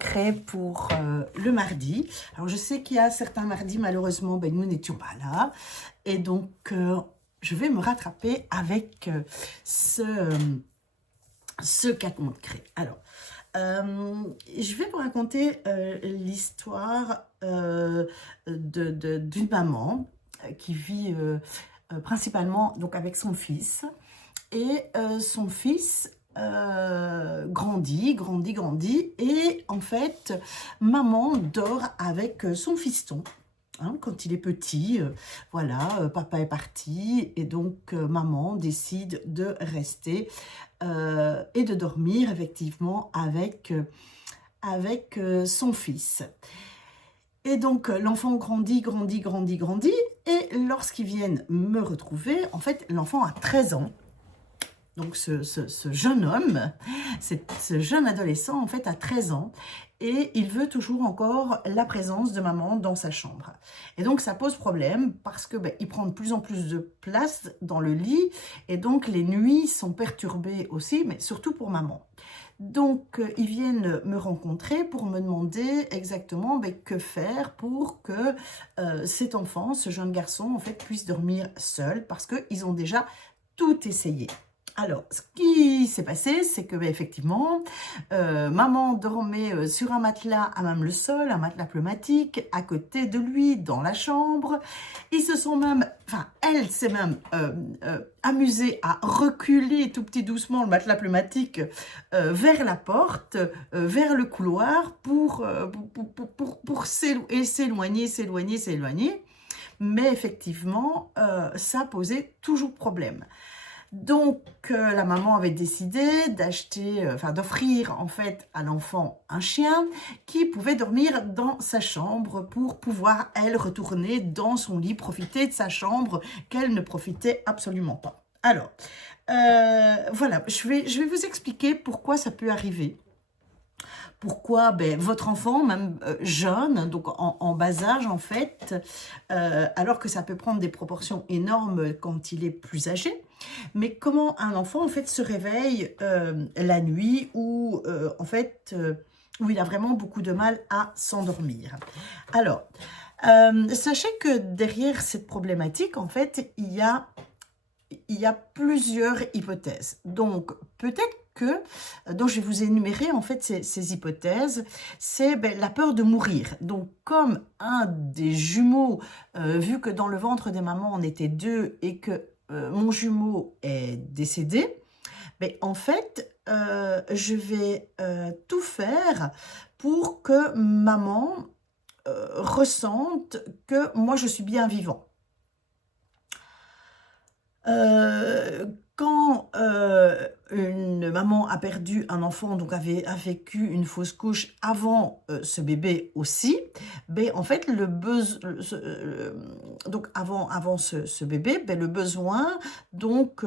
concret pour le mardi. Alors, je sais qu'il y a certains mardis, malheureusement, nous n'étions pas là. Et donc, je vais me rattraper avec ce cas concret. Alors, je vais vous raconter l'histoire d'une maman qui vit principalement donc, avec son fils. Et son fils grandit. Et en fait, maman dort avec son fiston. Hein, quand il est petit, papa est parti et donc maman décide de rester et de dormir effectivement avec son fils. Et donc l'enfant grandit et lorsqu'ils viennent me retrouver, en fait l'enfant a 13 ans. Donc ce jeune homme, ce jeune adolescent en fait a 13 ans et il veut toujours encore la présence de maman dans sa chambre. Et donc ça pose problème parce que il prend de plus en plus de place dans le lit et donc les nuits sont perturbées aussi, mais surtout pour maman. Donc ils viennent me rencontrer pour me demander exactement que faire pour que cet enfant, ce jeune garçon en fait puisse dormir seul parce qu'ils ont déjà tout essayé. Alors, ce qui s'est passé, c'est que effectivement, maman dormait sur un matelas à même le sol, un matelas pneumatique, à côté de lui, dans la chambre. Ils se sont même, elle s'est même amusée à reculer tout petit doucement le matelas pneumatique vers la porte, vers le couloir pour s'éloigner. Mais effectivement, ça posait toujours problème. Donc, la maman avait décidé d'offrir en fait à l'enfant un chien qui pouvait dormir dans sa chambre pour pouvoir, elle, retourner dans son lit, profiter de sa chambre qu'elle ne profitait absolument pas. Alors, je vais vous expliquer pourquoi ça peut arriver. Pourquoi votre enfant, même jeune, donc en bas âge en fait, alors que ça peut prendre des proportions énormes quand il est plus âgé, mais comment un enfant en fait se réveille la nuit où où il a vraiment beaucoup de mal à s'endormir. Alors, sachez que derrière cette problématique, en fait, il y a plusieurs hypothèses. Donc, peut-être donc je vais vous énumérer en fait ces hypothèses, c'est la peur de mourir. Donc comme un des jumeaux, vu que dans le ventre des mamans on était deux et que mon jumeau est décédé, en fait je vais tout faire pour que maman ressente que moi je suis bien vivant. Quand une maman a perdu un enfant, donc a vécu une fausse couche avant ce bébé aussi, en fait, donc avant ce bébé, le besoin, donc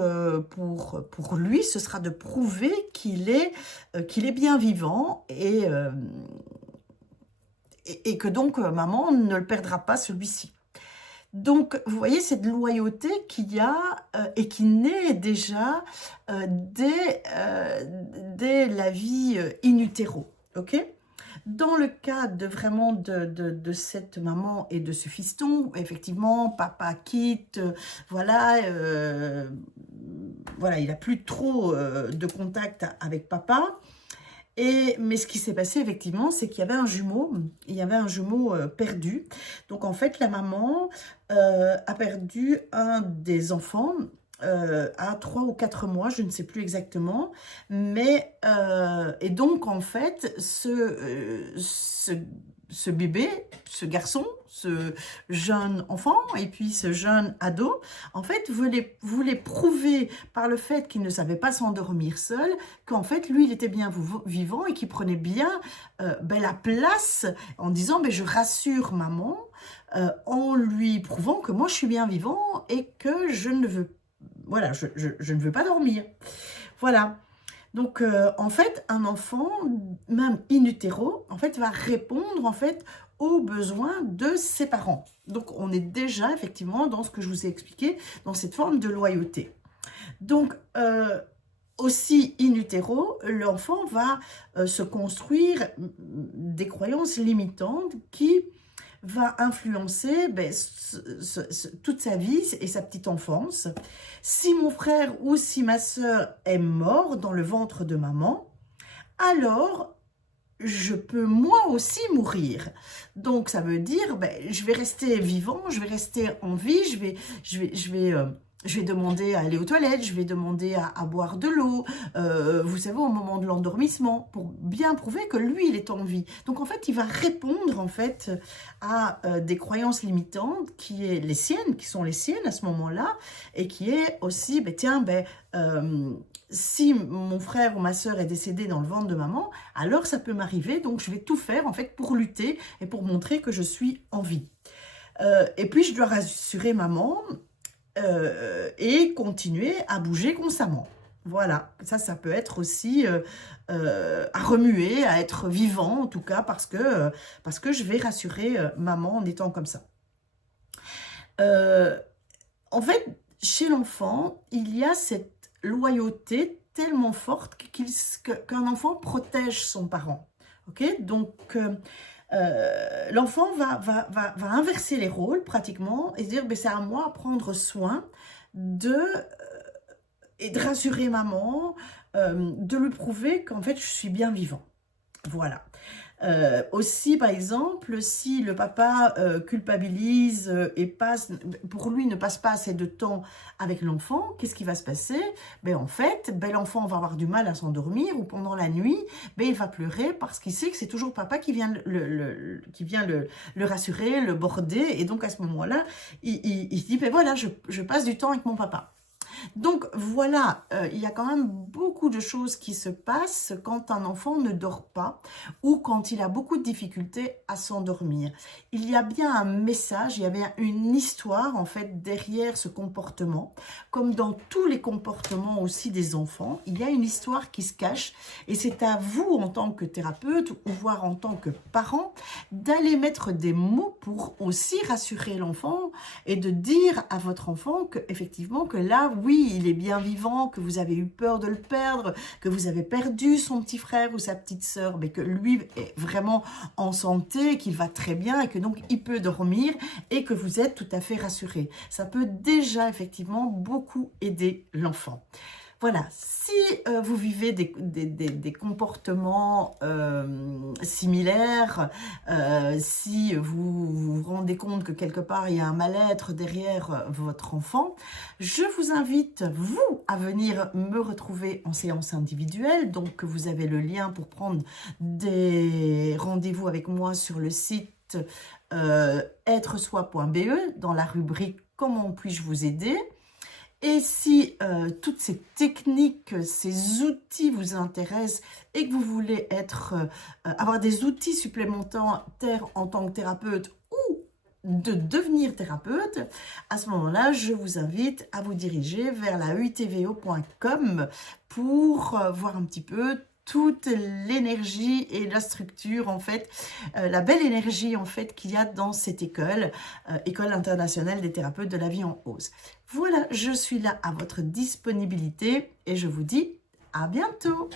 pour lui, ce sera de prouver qu'il est bien vivant et que donc maman ne le perdra pas celui-ci. Donc, vous voyez cette loyauté qu'il y a et qui naît déjà dès la vie in utero, ok ? Dans le cas de cette maman et de ce fiston, effectivement, papa quitte, il n'a plus trop de contact avec papa. Mais ce qui s'est passé effectivement, c'est qu'il y avait un jumeau, perdu. Donc en fait, la maman a perdu un des enfants à 3 ou 4 mois, je ne sais plus exactement. Et donc en fait, ce bébé, ce garçon, ce jeune enfant et puis ce jeune ado, en fait, voulait prouver par le fait qu'il ne savait pas s'endormir seul, qu'en fait, lui, il était bien vivant et qu'il prenait bien la place en disant je rassure maman en lui prouvant que moi, je suis bien vivant et que je ne veux pas dormir. Voilà. Donc, en fait, un enfant, même in utero, en fait, va répondre, en fait, aux besoins de ses parents. Donc, on est déjà, effectivement, dans ce que je vous ai expliqué, dans cette forme de loyauté. Donc, aussi in utero, l'enfant va se construire des croyances limitantes qui va influencer toute sa vie et sa petite enfance. Si mon frère ou si ma sœur est mort dans le ventre de maman, alors je peux moi aussi mourir. Donc ça veut dire, je vais rester vivant, je vais rester en vie, je vais demander à aller aux toilettes, je vais demander à boire de l'eau, vous savez, au moment de l'endormissement, pour bien prouver que lui, il est en vie. Donc, en fait, il va répondre, en fait, à des croyances limitantes qui sont les siennes à ce moment-là, et qui est aussi, si mon frère ou ma sœur est décédé dans le ventre de maman, alors ça peut m'arriver, donc je vais tout faire, en fait, pour lutter et pour montrer que je suis en vie. Et puis, je dois rassurer maman, et continuer à bouger constamment. Voilà, ça peut être aussi à remuer, à être vivant en tout cas, parce que je vais rassurer maman en étant comme ça. En fait, chez l'enfant, il y a cette loyauté tellement forte qu'un enfant protège son parent. Ok, donc l'enfant va inverser les rôles pratiquement et dire c'est à moi de prendre soin et de rassurer maman, de lui prouver qu'en fait je suis bien vivant. Voilà. Aussi, par exemple, si le papa culpabilise et pour lui ne passe pas assez de temps avec l'enfant, qu'est-ce qui va se passer? En fait, l'enfant va avoir du mal à s'endormir ou pendant la nuit, il va pleurer parce qu'il sait que c'est toujours papa qui vient le rassurer, le border. Et donc, à ce moment-là, il se dit, voilà, je passe du temps avec mon papa. Donc voilà, il y a quand même beaucoup de choses qui se passent quand un enfant ne dort pas ou quand il a beaucoup de difficultés à s'endormir. Il y a bien un message, il y a bien une histoire en fait derrière ce comportement. Comme dans tous les comportements aussi des enfants, il y a une histoire qui se cache et c'est à vous en tant que thérapeute ou voire en tant que parent d'aller mettre des mots pour aussi rassurer l'enfant et de dire à votre enfant que effectivement que là, oui, il est bien vivant, que vous avez eu peur de le perdre, que vous avez perdu son petit frère ou sa petite sœur, mais que lui est vraiment en santé, qu'il va très bien et que donc il peut dormir et que vous êtes tout à fait rassuré. Ça peut déjà effectivement beaucoup aider l'enfant. Voilà, si vous vivez des comportements similaires, si vous vous rendez compte que quelque part il y a un mal-être derrière votre enfant, je vous invite, vous, à venir me retrouver en séance individuelle. Donc, vous avez le lien pour prendre des rendez-vous avec moi sur le site êtresoi.be dans la rubrique « Comment puis-je vous aider ?» Et si toutes ces techniques, ces outils vous intéressent et que vous voulez avoir des outils supplémentaires en tant que thérapeute ou de devenir thérapeute, à ce moment-là, je vous invite à vous diriger vers la uitvo.com pour voir un petit peu toute l'énergie et la structure, en fait, la belle énergie, en fait, qu'il y a dans cette école, École internationale des thérapeutes de la vie en hausse. Voilà, je suis là à votre disponibilité et je vous dis à bientôt.